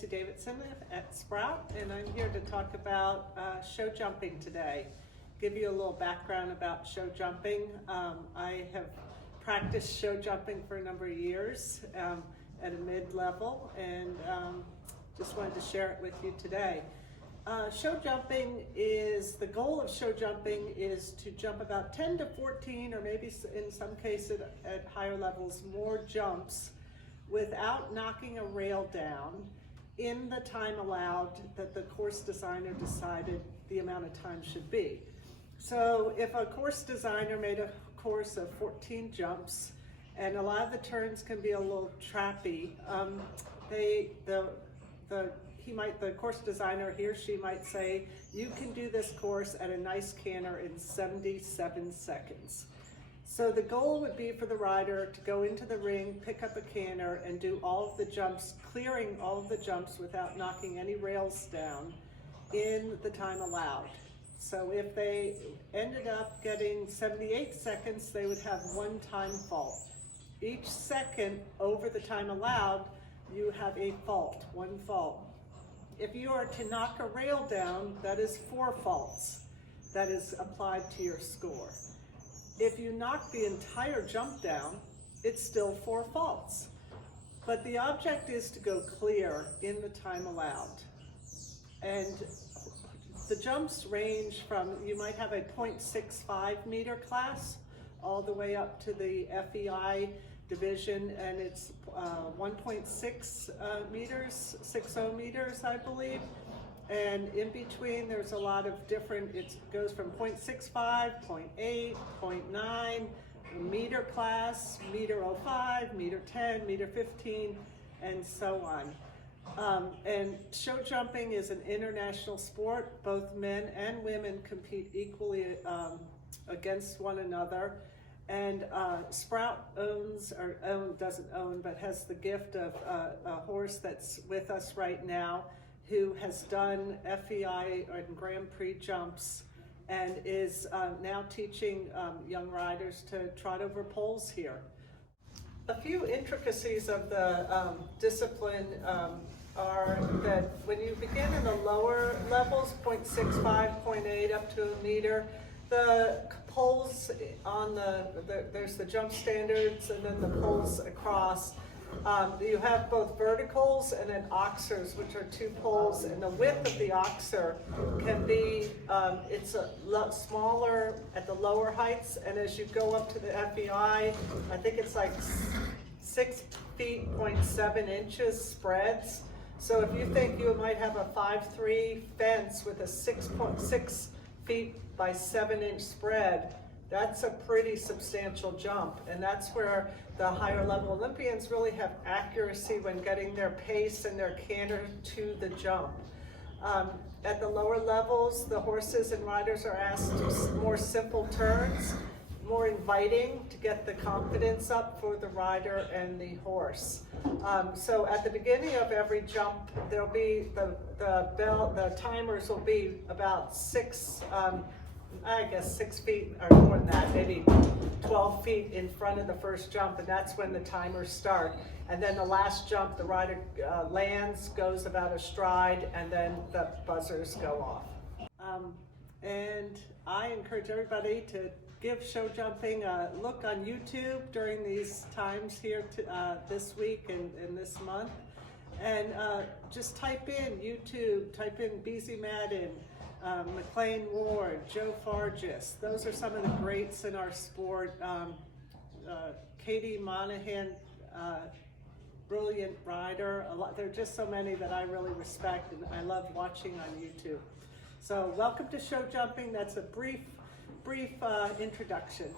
Nancy Davidson at Sprout, and I'm here to talk about show jumping today. Give you a little background about show jumping. I have practiced show jumping for a number of years at a mid-level, and just wanted to share it with you today. Show jumping the goal of show jumping is to jump about 10 to 14, or maybe in some cases at higher levels, more jumps without knocking a rail down in the time allowed that the course designer decided the amount of time should be. So if a course designer made a course of 14 jumps, and a lot of the turns can be a little trappy, the course designer, he or she might say, you can do this course at a nice canter in 77 seconds. So the goal would be for the rider to go into the ring, pick up a canter, and do all of the jumps, clearing all of the jumps without knocking any rails down in the time allowed. So if they ended up getting 78 seconds, they would have one time fault. Each second over the time allowed, you have a fault, one fault. If you are to knock a rail down, that is 4 faults that is applied to your score. If you knock the entire jump down, it's still 4 faults. But the object is to go clear in the time allowed. And the jumps range from, you might have a 0.65 meter class all the way up to the FEI division, and it's 1.6 meters, 60 meters, I believe. And in between, there's a lot of different, it goes from 0.65, 0.8, 0.9, meter class, meter 05, meter 10, meter 15, and so on. And show jumping is an international sport. Both men and women compete equally against one another. And Sprout doesn't own, but has the gift of a horse that's with us right now, who has done FEI and Grand Prix jumps and is now teaching young riders to trot over poles here. A few intricacies of the discipline are that when you begin in the lower levels, 0.65, 0.8 up to a meter, the poles on there's the jump standards and then the poles across. You have both verticals and then oxers, which are 2 poles, and the width of the oxer can be, it's a lot smaller at the lower heights, and as you go up to the FEI, I think it's like 6 feet, 0.7 inches spreads. So if you think you might have a 5'3" fence with a 6.6 feet by 7 inch spread, that's a pretty substantial jump, and that's where the higher level Olympians really have accuracy when getting their pace and their canter to the jump. At the lower levels, the horses and riders are asked to do more simple turns, more inviting to get the confidence up for the rider and the horse. So at the beginning of every jump, there'll be the timers will be about 6 feet or more than that, maybe 12 feet in front of the first jump, and that's when the timers start. And then the last jump, the rider lands, goes about a stride, and then the buzzers go off. And I encourage everybody to give show jumping a look on YouTube during these times here this week and this month. And just type in YouTube, type in Beezy Madden, McLean Ward, Joe Fargis. Those are some of the greats in our sport. Katie Monahan, brilliant rider. There are just so many that I really respect and I love watching on YouTube. So welcome to show jumping. That's a brief introduction.